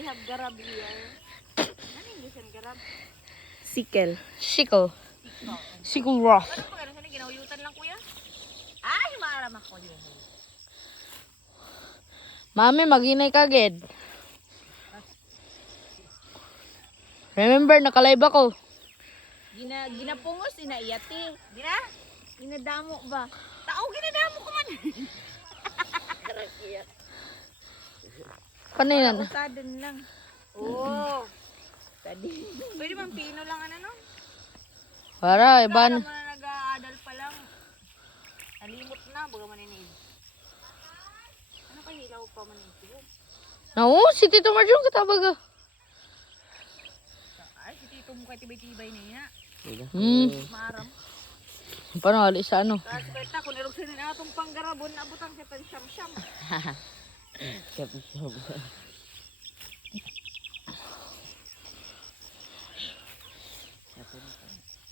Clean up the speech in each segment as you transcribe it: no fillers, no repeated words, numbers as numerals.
I have garab here. Ano yung English and garab? Sickle. Sickle. Ikaw. Sickle rough. Ano pa gano'n? Sana ginahuyutan lang kuya? Ay, maaram ako yun. Mami, maginay kagad. Remember, nakalive ako. Ginapungos, inaiyati. Ginadamo ba? Tao, ginadamo ko man. Kanina na. Usadan lang. Oo. Tadi. Pwede bang pino lang ano? Para, iba Para na. mo na nag-aadal pa lang. Nalimot na, baga maninin. Ano kay hilaw pa maninin? Oo, si Tito Marjong katabaga. Ay, si tito mo kay tibay-tibay na yun. Maaram. Paano alis sa ano? Kasi kaya kung nirugsin na itong panggarabon, nabutang siya pa siyam-siyam.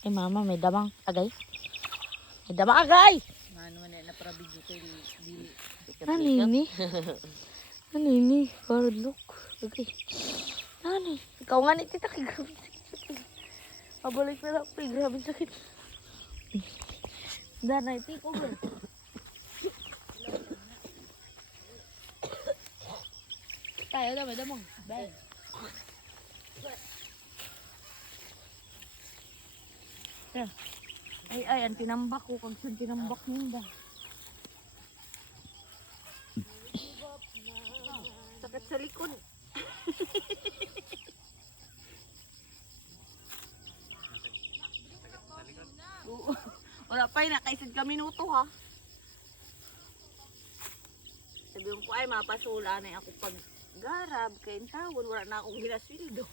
Ay mama, may damang agay. May damang agay! Ano man na para video kay dili. Nanini? Nanini? God, look. Okay. Nani? Ikaw nga ni tita kay grabe sakit. Pabalik na lang po, grabe sakit. Danay, tiko ba? Tayo daw, may damang. Bye. Ay, ang tinambak ko. Kung saan tinambak niyo ba? Sakit sa likod. Oo. Wala pa yun, nakaisad ka minuto ha. Sabihin ko ay mapasula na ako pag garab kain tawon, wala na akong ginaswildo.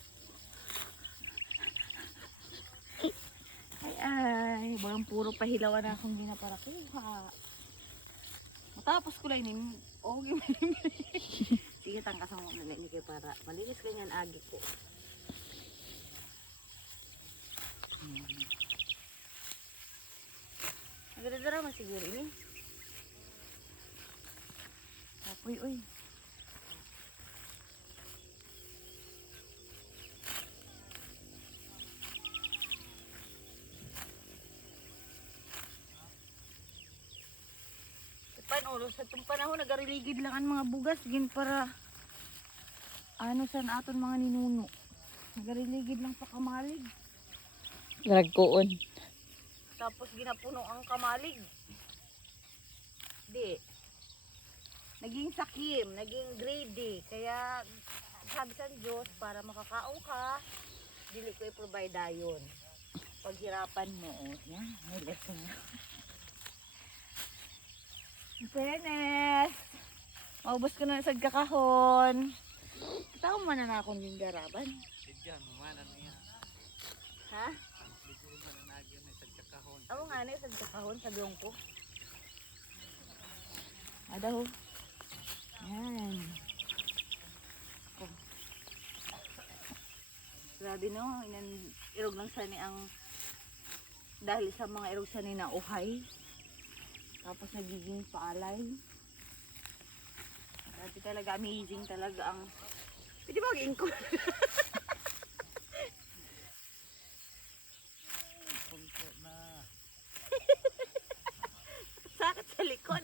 Ay, walang puro pahilawan na akong ginaparakuha. Matapos ko lang yun, okay. Sige, tangkas mo na ni kay para malinis ganyan agi ko. Nagdadara man siguro ini. Uy, uy. Paano sa itong panahon nagariligid lang ang mga bugas gin para ano san aton mga ninuno. Nagariligid lang sa kamalig. Dragkoon. Tapos ginapuno ang kamalig. Di. Naging sakim, naging greedy. Kaya sabi sa Diyos, para makakaon ka, dili ko i-provide dayon. Paghirapan mo, oh. Yan, may lesson na. Fairness. Maubos ko na sa kakahon. Tao man na akong yung garaban. Ha? Ako nga na sa kakahon sa gawang ko. Adaw. Yan. Oh. Grabe no, irog lang sani ang dahil sa mga irog sani na uhay. Tapos nagiging paalay. Grabe talaga, amazing talaga ang... Pwede ba maging ko? Sakit sa likod.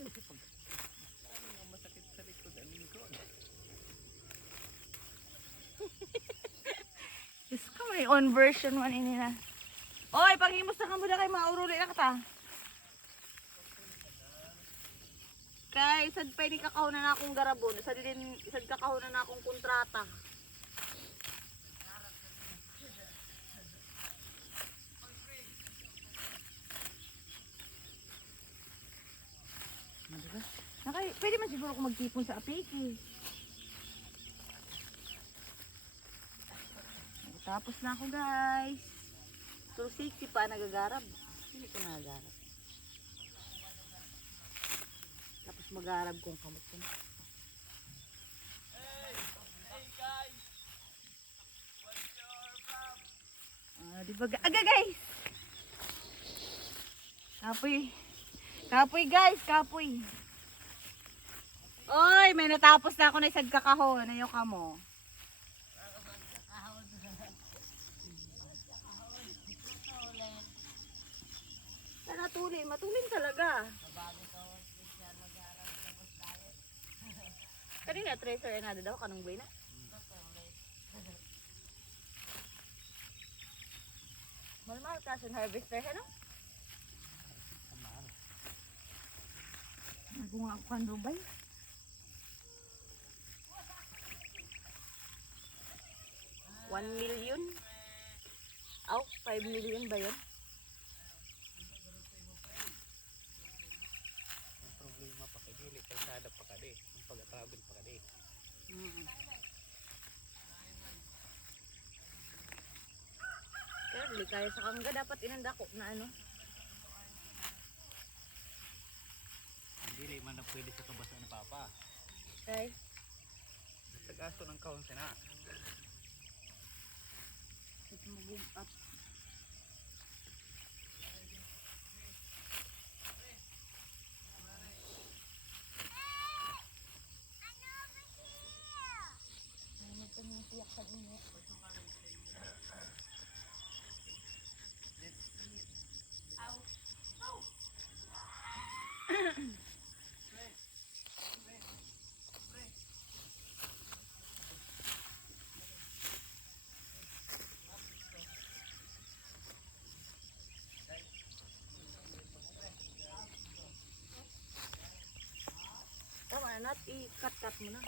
Masakit sa likod ang likod. Diyos ko, may own version man ini na. Oy, paghimos na ka muna kay mauruli na kata. Kay isad pa ni kakahon na akong garabon, isad kakahon na akong kontrata. Pwede man siguro ako magtipon sa apiki. Tapos na ako guys. So 60 pa nagagarab. Hindi ko nagagarab. Tapos mag-aarab kong kamot ko. Hey guys! What's your problem? Diba aga guys! Kapoy! Kapoy guys! Kapoy! Oy! May natapos na ako na isag kakahon. Ayaw ka mo. tuli. Matulin talaga. Kanina, tracer na daw. Kanong buhay na. Malmal ka sa harvester, no? Nagunga ako kan Dubai. 1 million? Aw, 5 million ba yun? Ang problema pa kay dili kalsada pa kadi, ang pag-travel pa kadi. Kaya dili kaya sa kangga dapat inandako na ano. Dili man na pwede sa kabasa ni Papa. Kay Tagaso ng kaon sina. ito mag-boom up. Ano pa yung tiyak sa inyo? Tama na, i-cut-cut mo na.